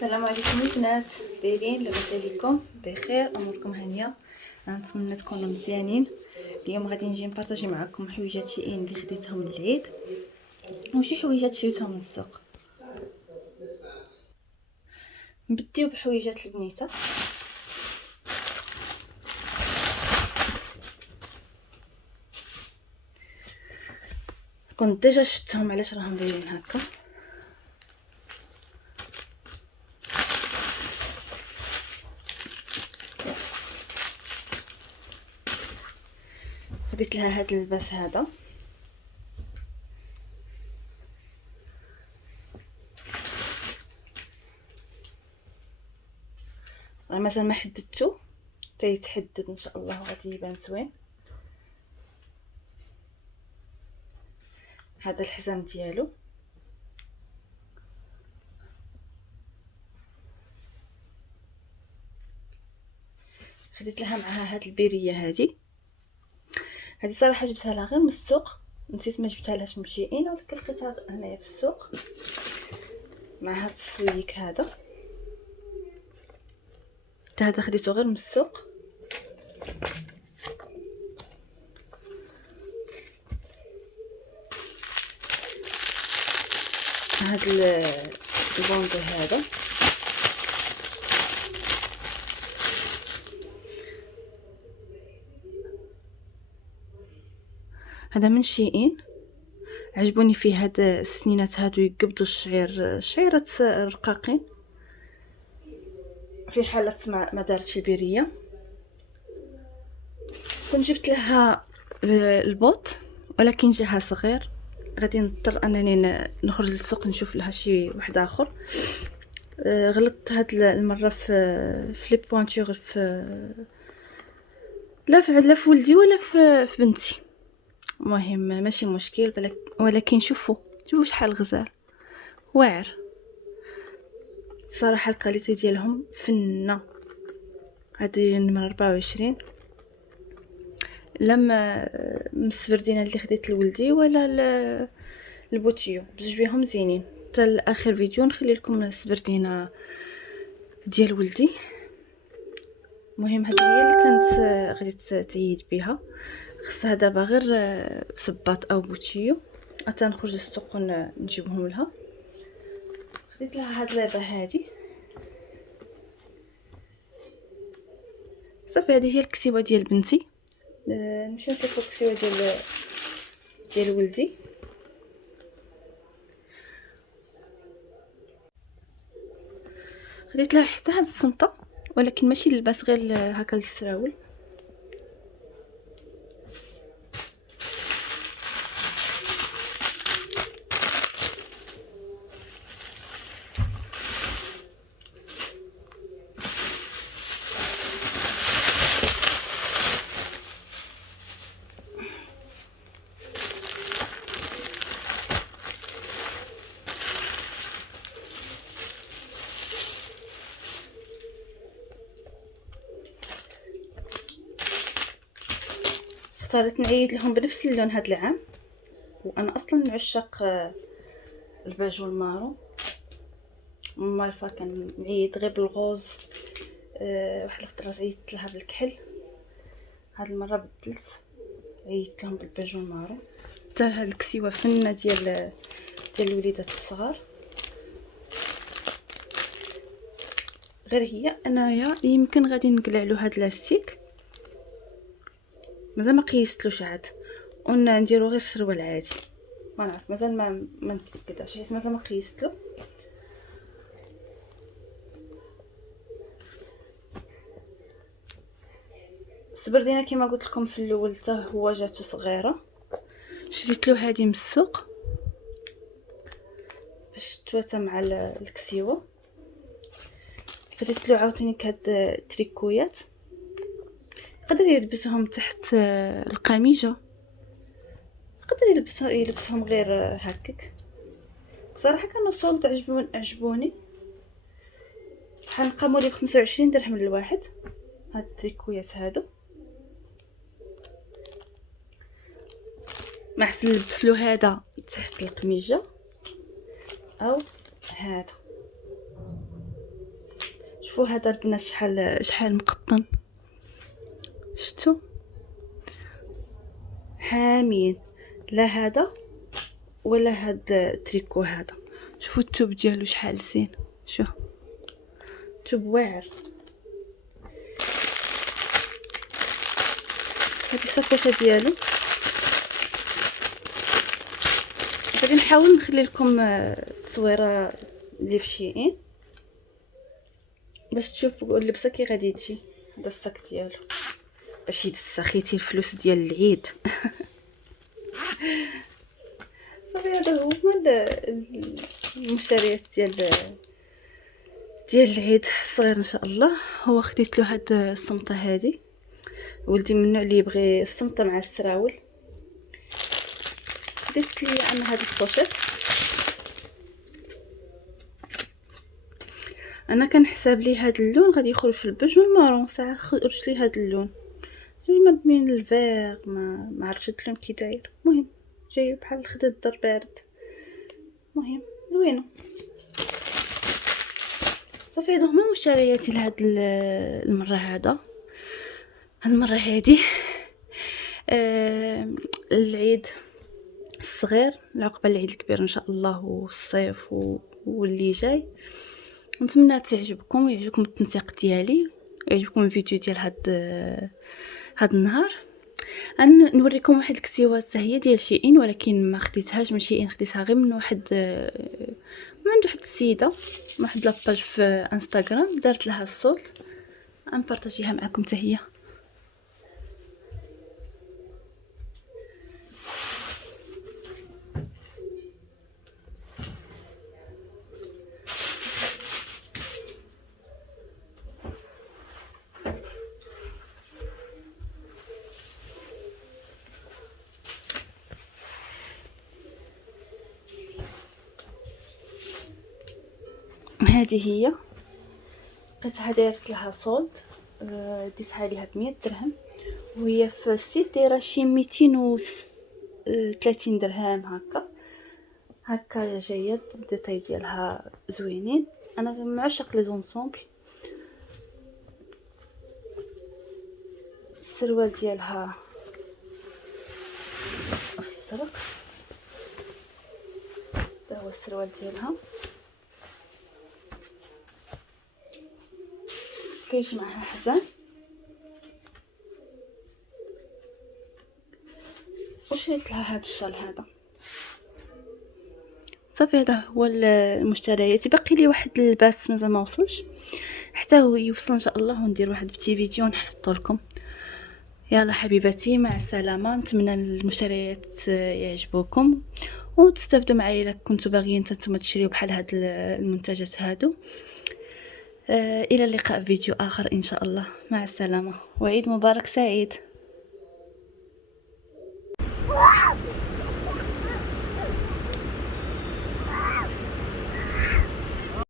السلام عليكم البنات، دايرين؟ لاباس عليكم؟ بخير؟ اموركم هانيه؟ نتمنى تكونوا مزيانين. اليوم غادي نجي نبارطاجي معكم حويجات شيئين اللي خديتهم للعيد وشي حويجات شريتهم من السوق. نبديو بحويجات البنيته. كنت ديجا شفتهم علاش راهم باينين هكا. خديت لها هاد اللباس هذا، مازال ما حددتو، تيتحدد ان شاء الله غادي يبان زوين. هذا الحزام ديالو، خديت لها معها هاد البيريه هذه صراحه جبتها لها غير من السوق، نسيت ما جبتها لهاش من شيئين، ولكن لقيتها هنايا في السوق مع هاد السويك هذا. هذا خديته غير من السوق. هاد البوندو هذا من شيئين، عجبوني فيه هاد السنينات هادو يقبضوا الشعيرات رقاقين في حالة ما دارتش البيريه. كنت جبت لها البوط ولكن جاها صغير، غادي نضطر انني نخرج للسوق نشوف لها شي واحد اخر. غلطت هاد المره في لي بوانتور، لا في ولدي ولا في بنتي. المهم ماشي مشكل، ولكن شوفوا شحال غزال واعر. صراحه الكاليتي ديالهم فنه. هذه نمره 24. لما من السبردينه اللي خديت لولدي ولا البوتيو، بجوج بهم زينين. حتى لاخر فيديو نخلي لكم السبردينه ديال ولدي. المهم هذه هي اللي كانت غادي تعيد بها. خصها دابا غير صباط او بوتيو حتى نخرج للسوق نجيبهم لها. خديت لها هاد اللعبه هذه صافي. هذه هي الكسيوه ديال بنتي. نمشيو نشوفو الكسيوه ديال ولدي. خديت لها حتى هاد الصنطه، ولكن ماشي للباس، غير هكا للسراول. اختارت نعيد لهم بنفس اللون هاد العام، وانا اصلا من عشاق الباج والمارو. مالفا كان نعيد غير بالغوز. واحد الخطره عيدت لها بالكحل، هاد المره بدلت عيدت لهم بالباج والمارو. حتى هاد الكسيوه فنه ديال الوليدات الصغار. غير هي انايا يمكن غادي نقلع له هاد لاستيك، مازال ما قيستلوش عاد، ونديرو غير السروال عادي. ما نعرف، مازال ما نتاكدش، حيت مازال ما قيستلو. السبردينه كما قلت لكم في الاول حتى هو جاتو صغيره. شريت له هذه من السوق باش تواتى مع الكسيوه. خديت له عاوتاني هاد تريكويات، يقدر يلبسهم تحت القميجه، يقدر يلبسهم غير هكاك. صراحه كانوا صوب عجبوني. حنقاموا لي ب25 درهم للواحد هاد التريكويات هادو. ما حسن نلبسلو هذا تحت القميجه او هذا. شوفوا هذا البنات شحال مقطن، شفتوا حامين، لا هذا ولا هاد التريكو هذا. شوفوا الثوب ديالو شحال زين، شوف ثوب واعر. هذه الساكوشه ديالو غادي نحاول نخلي لكم التصويره اللي في شيئين باش تشوفوا اللبسه كي غادي تجي. هذا الصاك ديالو باش يتسخيتي الفلوس ديال العيد. صافي هذا هو المشتريات ديال العيد الصغير ان شاء الله. هو خديت له هاد الصمطه هذه، ولدي من النوع اللي يبغي الصمطه مع السراول. خديت لي انا هاد البوشيط، انا كنحسب لي هاد اللون غادي يخرج في البيج والمارون، ساعه خرج لي هاد اللون جاي ما بين الفيغ، ما عرفتش اللون كي داير. المهم جاي بحال الخدا الدار بارد، المهم زوينه. صافي هادو هما مشترياتي لهاد المره. هاد المره هادي العيد الصغير العقبه العيد الكبير ان شاء الله، والصيف واللي جاي. نتمنى تعجبكم ويعجبكم التنسيق ديالي، ويعجبكم الفيديو ديال هاد النهار. نوريكم واحد الكسيوات هي ديال شيئين، ولكن ما خديتهاش من شيئين، خديتها غير من واحد من عند واحد السيده من واحد لاباج في انستغرام، دارت لها الصوت، غنبارطاجيها معكم حتى هي. هذه هي قطعه دارت لها صوت، ديتها ليها ب100 درهم، وهي في السيت دايره شي 230 درهم هكا جيد. الديتاي ديالها زوينين، انا من عشاق لي زونسومبل. السروال ديالها في الزرق، هذا هو السروال ديالها، كيجي معها حزام، وشريت لها هذا الشال هذا. صافي هذا هو المشتريات. باقي لي واحد اللباس مازال ما وصلش، حتى هو يوصل ان شاء الله وندير واحد بتي فيديو نحطو لكم. يلا حبيباتي مع السلامه، نتمنى المشتريات يعجبوكم وتستافدوا معايا الا كنتوا باغيين نتوما تشريو بحال هاد المنتجات هادو. الى اللقاء في فيديو اخر ان شاء الله، مع السلامه وعيد مبارك سعيد.